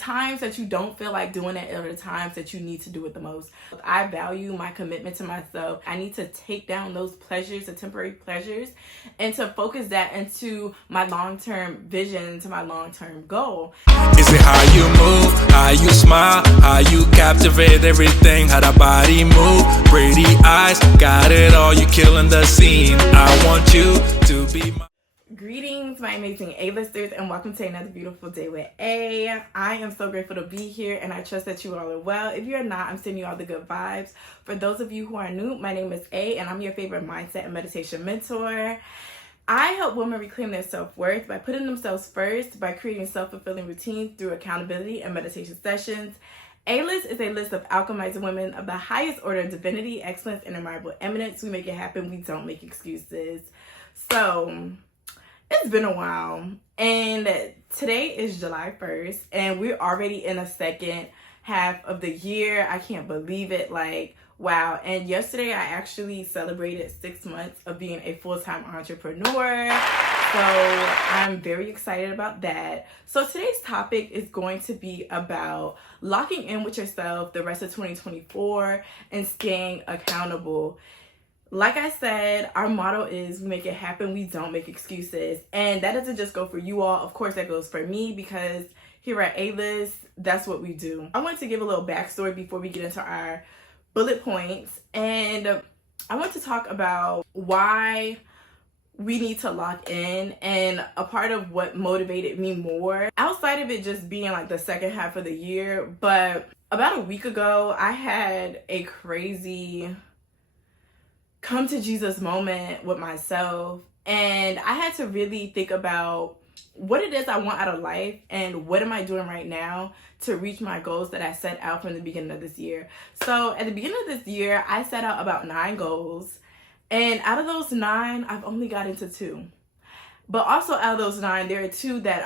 times that you don't feel like doing it are the times that you need to do it the most. I value my commitment to myself. I need to take down those pleasures, the temporary pleasures, and to focus that into my long-term vision, to my long-term goal. Is it how you move, how you smile, how you captivate everything, how the body move, pretty eyes, got it all, you killing the scene. I want you to be my... Greetings, my amazing A-listers, and welcome to another beautiful day with A. I am so grateful to be here, and I trust that you all are well. If you're not, I'm sending you all the good vibes. For those of you who are new, my name is A, and I'm your favorite mindset and meditation mentor. I help women reclaim their self-worth by putting themselves first, by creating self-fulfilling routines through accountability and meditation sessions. A-list is a list of alchemized women of the highest order of divinity, excellence, and admirable eminence. We make it happen. We don't make excuses. So... it's been a while, and today is July 1st, and we're already in the second half of the year. I can't believe it, like, wow. And yesterday I actually celebrated 6 months of being a full-time entrepreneur, so I'm very excited about that. So today's topic is going to be about locking in with yourself the rest of 2024 and staying accountable. Like I said, our motto is we make it happen, we don't make excuses. And that doesn't just go for you all. Of course, that goes for me, because here at A-List, that's what we do. I want to give a little backstory before we get into our bullet points. And I want to talk about why we need to lock in, and a part of what motivated me more, outside of it just being like the second half of the year. But about a week ago, I had a crazy come to Jesus moment with myself, and I had to really think about what it is I want out of life and what am I doing right now to reach my goals that I set out from the beginning of this year. So at the beginning of this year, I set out about 9 goals, and out of those 9, I've only got into 2. But also out of those 9, there are 2 that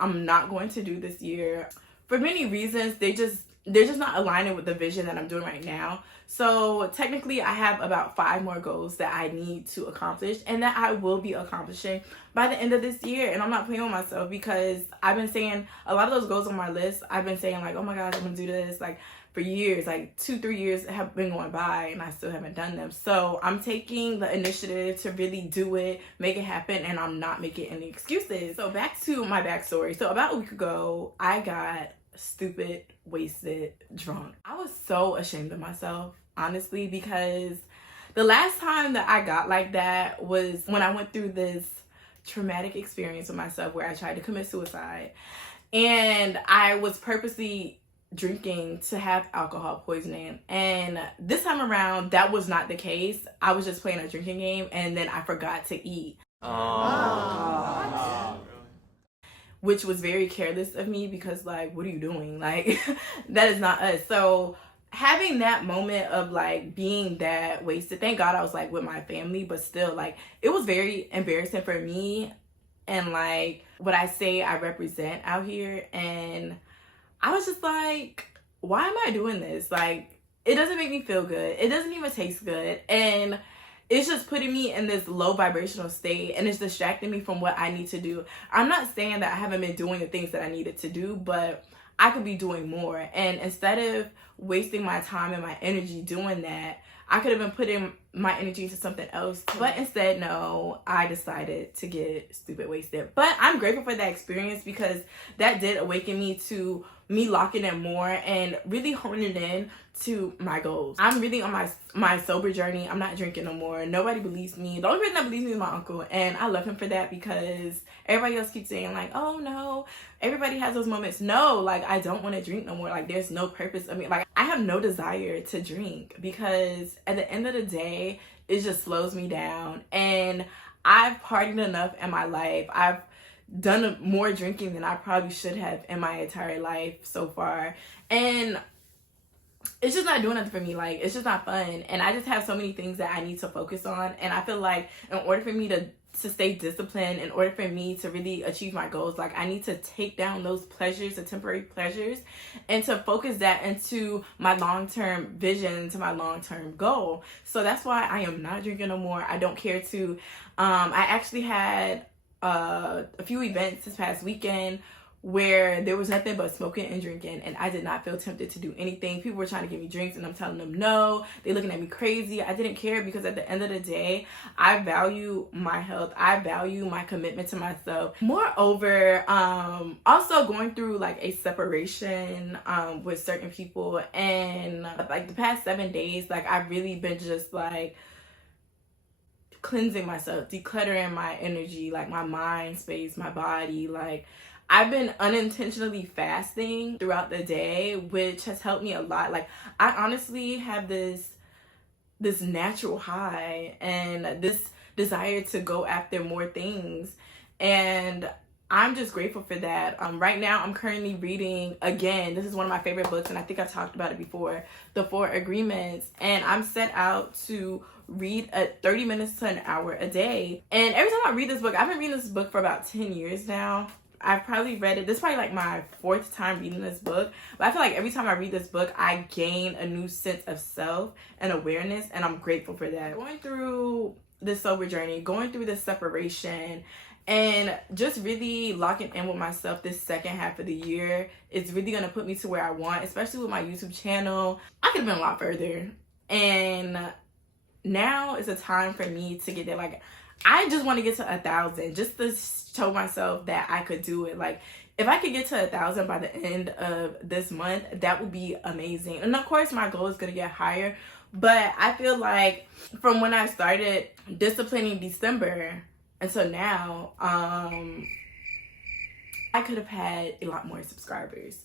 I'm not going to do this year. For many reasons, they're just not aligning with the vision that I'm doing right now. So technically I have about 5 more goals that I need to accomplish, and that I will be accomplishing by the end of this year. And I'm not playing with myself, because I've been saying a lot of those goals on my list, I've been saying like, oh my gosh, I'm gonna do this like for years, like 2-3 years have been going by and I still haven't done them. So I'm taking the initiative to really do it, make it happen, and I'm not making any excuses. So back to my backstory. So about a week ago, I got stupid, wasted, drunk. I was so ashamed of myself, honestly, because the last time that I got like that was when I went through this traumatic experience with myself where I tried to commit suicide, and I was purposely drinking to have alcohol poisoning. And this time around, that was not the case. I was just playing a drinking game, and then I forgot to eat. Which was very careless of me, because like, what are you doing? Like, that is not us. So having that moment of like being that wasted, thank God I was like with my family, but still like it was very embarrassing for me and like what I say I represent out here. And I was just like, why am I doing this? Like, it doesn't make me feel good. It doesn't even taste good. And it's just putting me in this low vibrational state, and it's distracting me from what I need to do. I'm not saying that I haven't been doing the things that I needed to do, but I could be doing more. And instead of wasting my time and my energy doing that, I could have been putting my energy into something else. But instead, no, I decided to get stupid wasted. But I'm grateful for that experience, because that did awaken me to me locking in more and really honing in to my goals. I'm really on my sober journey. I'm not drinking no more. Nobody believes me. The only person that believes me is my uncle, and I love him for that, because everybody else keeps saying like, oh no, everybody has those moments. No, like, I don't want to drink no more. Like, there's no purpose. I mean, like, I have no desire to drink, because at the end of the day, it just slows me down. And I've partied enough in my life. I've done more drinking than I probably should have in my entire life so far, and it's just not doing nothing for me. Like, it's just not fun, and I just have so many things that I need to focus on. And I feel like in order for me to stay disciplined, in order for me to really achieve my goals, like, I need to take down those pleasures, the temporary pleasures, and to focus that into my long-term vision, to my long-term goal. So that's why I am not drinking no more. I don't care to. I actually had a few events this past weekend where there was nothing but smoking and drinking, and I did not feel tempted to do anything. People were trying to give me drinks and I'm telling them no. They're looking at me crazy. I didn't care, because at the end of the day, I value my health. I value my commitment to myself. Moreover, also going through like a separation with certain people, and like the past 7 days, like I've really been just like cleansing myself, decluttering my energy, like my mind space, my body. Like I've been unintentionally fasting throughout the day, which has helped me a lot. Like I honestly have this natural high and this desire to go after more things, and I'm just grateful for that. Right now I'm currently reading, again, this is one of my favorite books, and I think I've talked about it before, The 4 Agreements, and I'm set out to read 30 minutes to an hour a day. And every time I read this book, I've been reading this book for about 10 years now. I've probably read it, this is probably like my 4th time reading this book, but I feel like every time I read this book, I gain a new sense of self and awareness, and I'm grateful for that. Going through this sober journey, going through this separation, and just really locking in with myself this second half of the year is really going to put me to where I want, especially with my YouTube channel. I could have been a lot further, and now is a time for me to get there. Like I just want to get to 1,000 just to show myself that I could do it. Like if I could get to 1,000 by the end of this month, that would be amazing. And of course my goal is going to get higher, but I feel like from when I started disciplining December until now, I could have had a lot more subscribers.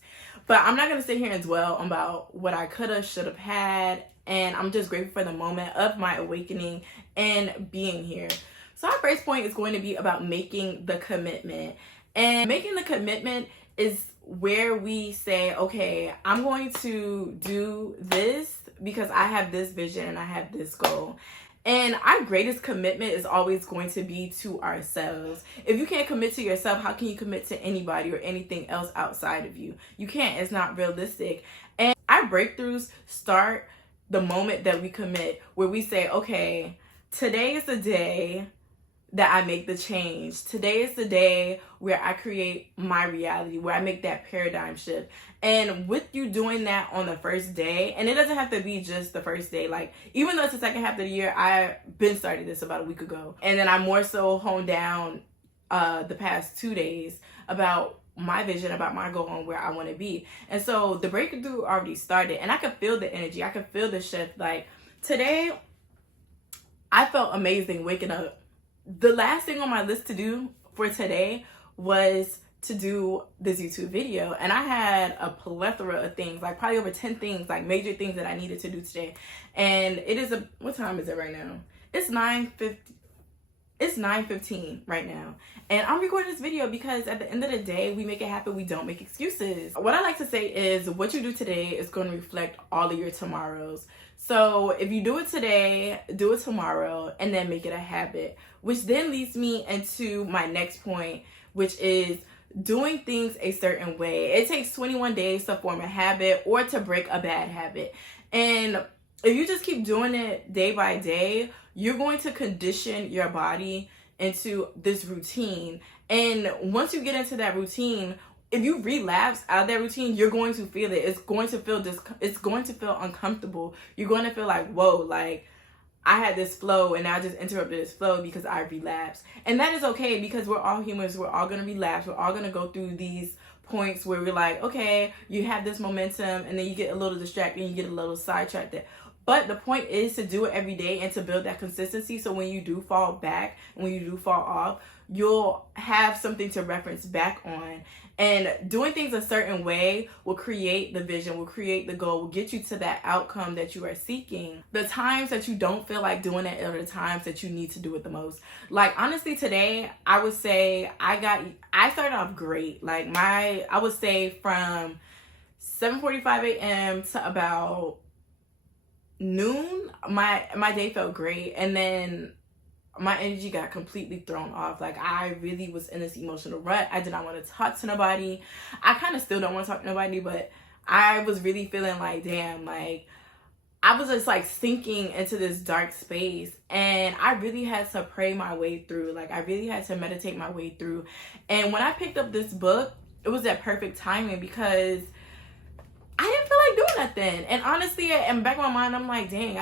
But I'm not going to sit here and dwell about what I could have, should have had. And I'm just grateful for the moment of my awakening and being here. So our first point is going to be about making the commitment. And making the commitment is where we say, okay, I'm going to do this because I have this vision and I have this goal. And our greatest commitment is always going to be to ourselves. If you can't commit to yourself, how can you commit to anybody or anything else outside of you? You can't. It's not realistic. And our breakthroughs start the moment that we commit, where we say, okay, today is the day that I make the change. Today is the day where I create my reality, where I make that paradigm shift. And with you doing that on the first day, and it doesn't have to be just the first day, like even though it's the second half of the year, I've been started this about a week ago. And then I more so honed down the past 2 days about my vision, about my goal and where I want to be. And so the breakthrough already started, and I could feel the energy. I could feel the shift. Like today, I felt amazing waking up. The last thing on my list to do for today was to do this YouTube video, and I had a plethora of things, like probably over 10 things, like major things that I needed to do today. And it is what time is it right now? It's 9:15 right now, and I'm recording this video because at the end of the day, we make it happen. We don't make excuses. What I like to say is what you do today is going to reflect all of your tomorrows. So if you do it today, do it tomorrow, and then make it a habit, which then leads me into my next point, which is doing things a certain way. It takes 21 days to form a habit or to break a bad habit. And if you just keep doing it day by day, you're going to condition your body into this routine. And once you get into that routine, if you relapse out of that routine, you're going to feel it. It's going to feel uncomfortable. You're going to feel like, whoa, like I had this flow and I just interrupted this flow because I relapsed. And that is okay, because we're all humans. We're all going to relapse. We're all going to go through these points where we're like, okay, you have this momentum and then you get a little distracted and you get a little sidetracked. But the point is to do it every day and to build that consistency. So when you do fall back, when you do fall off, you'll have something to reference back on. And doing things a certain way will create the vision, will create the goal, will get you to that outcome that you are seeking. The times that you don't feel like doing it are the times that you need to do it the most. Like honestly, today, I would say I started off great. Like I would say from 7:45 a.m. to about noon, my day felt great. And then my energy got completely thrown off. Like I really was in this emotional rut. I did not want to talk to nobody. I kind of still don't want to talk to nobody, but I was really feeling like, damn, like I was just like sinking into this dark space, and I really had to pray my way through. Like I really had to meditate my way through. And when I picked up this book, it was that perfect timing because I didn't feel like doing nothing. And honestly, in the back of my mind, I'm like, dang,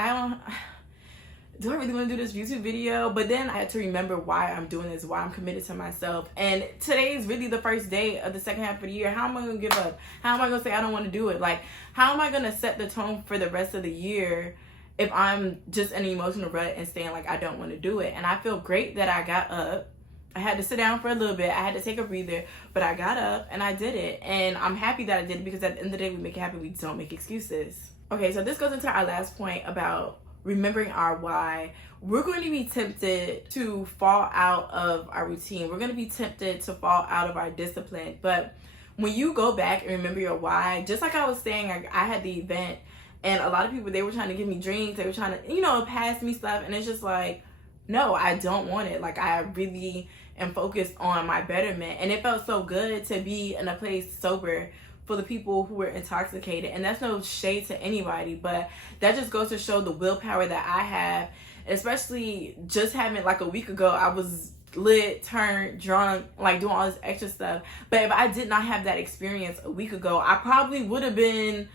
do I really want to do this YouTube video? But then I had to remember why I'm doing this, why I'm committed to myself. And today is really the first day of the second half of the year. How am I going to give up? How am I going to say I don't want to do it? Like, how am I going to set the tone for the rest of the year if I'm just in an emotional rut and saying like I don't want to do it? And I feel great that I got up. I had to sit down for a little bit. I had to take a breather, but I got up and I did it. And I'm happy that I did it because at the end of the day, we make it happen. We don't make excuses. Okay, so this goes into our last point about remembering our why. We're going to be tempted to fall out of our routine. We're going to be tempted to fall out of our discipline. But when you go back and remember your why, just like I was saying, I had the event and a lot of people, they were trying to give me drinks. They were trying to, pass me stuff. And it's just like, no, I don't want it. Like, I really am focused on my betterment. And it felt so good to be in a place sober for the people who were intoxicated. And that's no shade to anybody, but that just goes to show the willpower that I have, especially just having like a week ago, I was lit, turned, drunk, like doing all this extra stuff. But if I did not have that experience a week ago, I probably would have been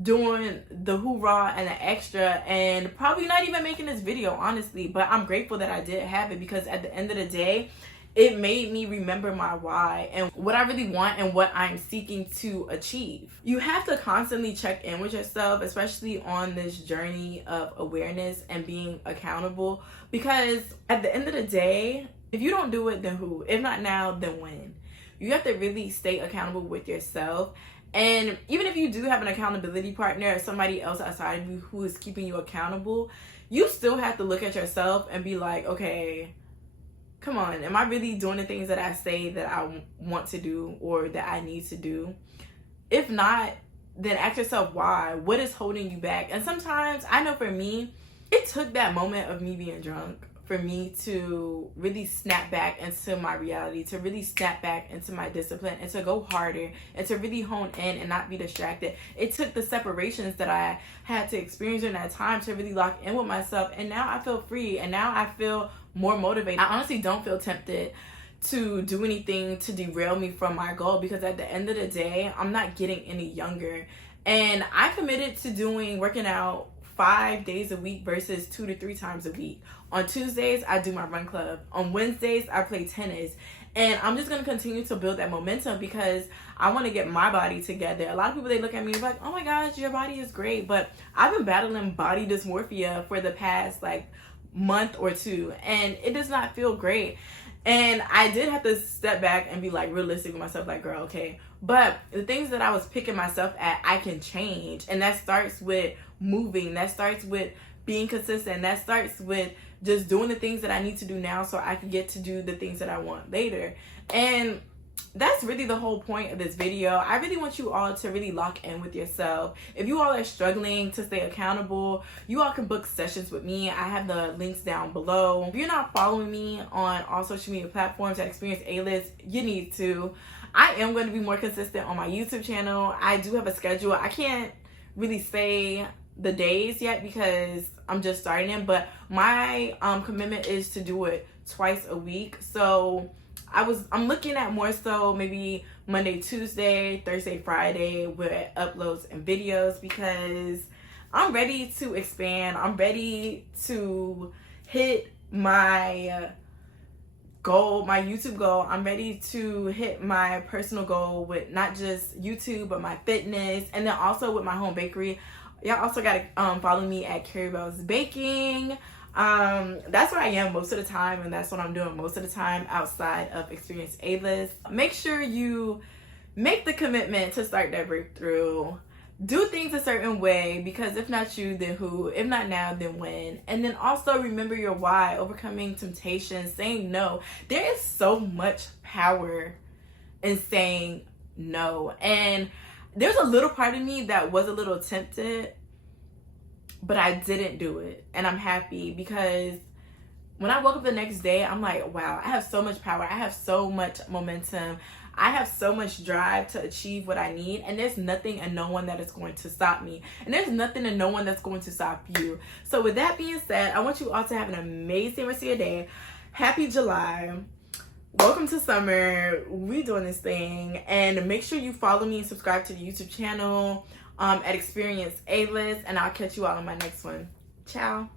doing the hoorah and the extra and probably not even making this video, honestly. But I'm grateful that I did have it because at the end of the day, it made me remember my why and what I really want and what I'm seeking to achieve. You have to constantly check in with yourself, especially on this journey of awareness and being accountable, because at the end of the day, if you don't do it, then who? If not now, then when? You have to really stay accountable with yourself. And even if you do have an accountability partner or somebody else outside of you who is keeping you accountable, you still have to look at yourself and be like, okay, come on, am I really doing the things that I say that I want to do or that I need to do? If not, then ask yourself why. What is holding you back? And sometimes, I know for me, it took that moment of me being drunk for me to really snap back into my reality, to really snap back into my discipline and to go harder and to really hone in and not be distracted. It took the separations that I had to experience during that time to really lock in with myself. And now I feel free and now I feel more motivated. I honestly don't feel tempted to do anything to derail me from my goal because at the end of the day, I'm not getting any younger. And I committed to working out 5 days a week versus 2 to 3 times a week. On Tuesdays, I do my run club. On Wednesdays, I play tennis. And I'm just going to continue to build that momentum because I want to get my body together. A lot of people, they look at me like, oh my gosh, your body is great. But I've been battling body dysmorphia for the past month or two. And it does not feel great. And I did have to step back and be realistic with myself, girl, okay. But the things that I was picking myself at, I can change. And that starts with moving. That starts with being consistent. That starts with just doing the things that I need to do now so I can get to do the things that I want later. And that's really the whole point of this video. I really want you all to really lock in with yourself. If you all are struggling to stay accountable, you all can book sessions with me. I have the links down below. If you're not following me on all social media platforms at Experience A-List, you need to. I am going to be more consistent on my YouTube channel. I do have a schedule. I can't really say the days yet because I'm just starting in, but my commitment is to do it twice a week. So I'm looking at more so maybe Monday, Tuesday, Thursday, Friday with uploads and videos because I'm ready to expand. I'm ready to hit my goal, my YouTube goal. I'm ready to hit my personal goal with not just YouTube, but my fitness, and then also with my home bakery. Y'all also gotta follow me at Carrie Bell's Baking. That's where I am most of the time, and that's what I'm doing most of the time outside of Experience A-List. Make sure you make the commitment to start that breakthrough. Do things a certain way because if not you, then who? If not now, then when? And then also remember your why, overcoming temptation, saying no. There is so much power in saying no. And there's a little part of me that was a little tempted, but I didn't do it. And I'm happy because when I woke up the next day, I'm like, wow, I have so much power. I have so much momentum. I have so much drive to achieve what I need. And there's nothing and no one that is going to stop me. And there's nothing and no one that's going to stop you. So with that being said, I want you all to have an amazing rest of your day. Happy July. welcome to summer. We doing this thing. And make sure you follow me and subscribe to the YouTube channel at Experience A-List. And I'll catch you all in my next one. Ciao.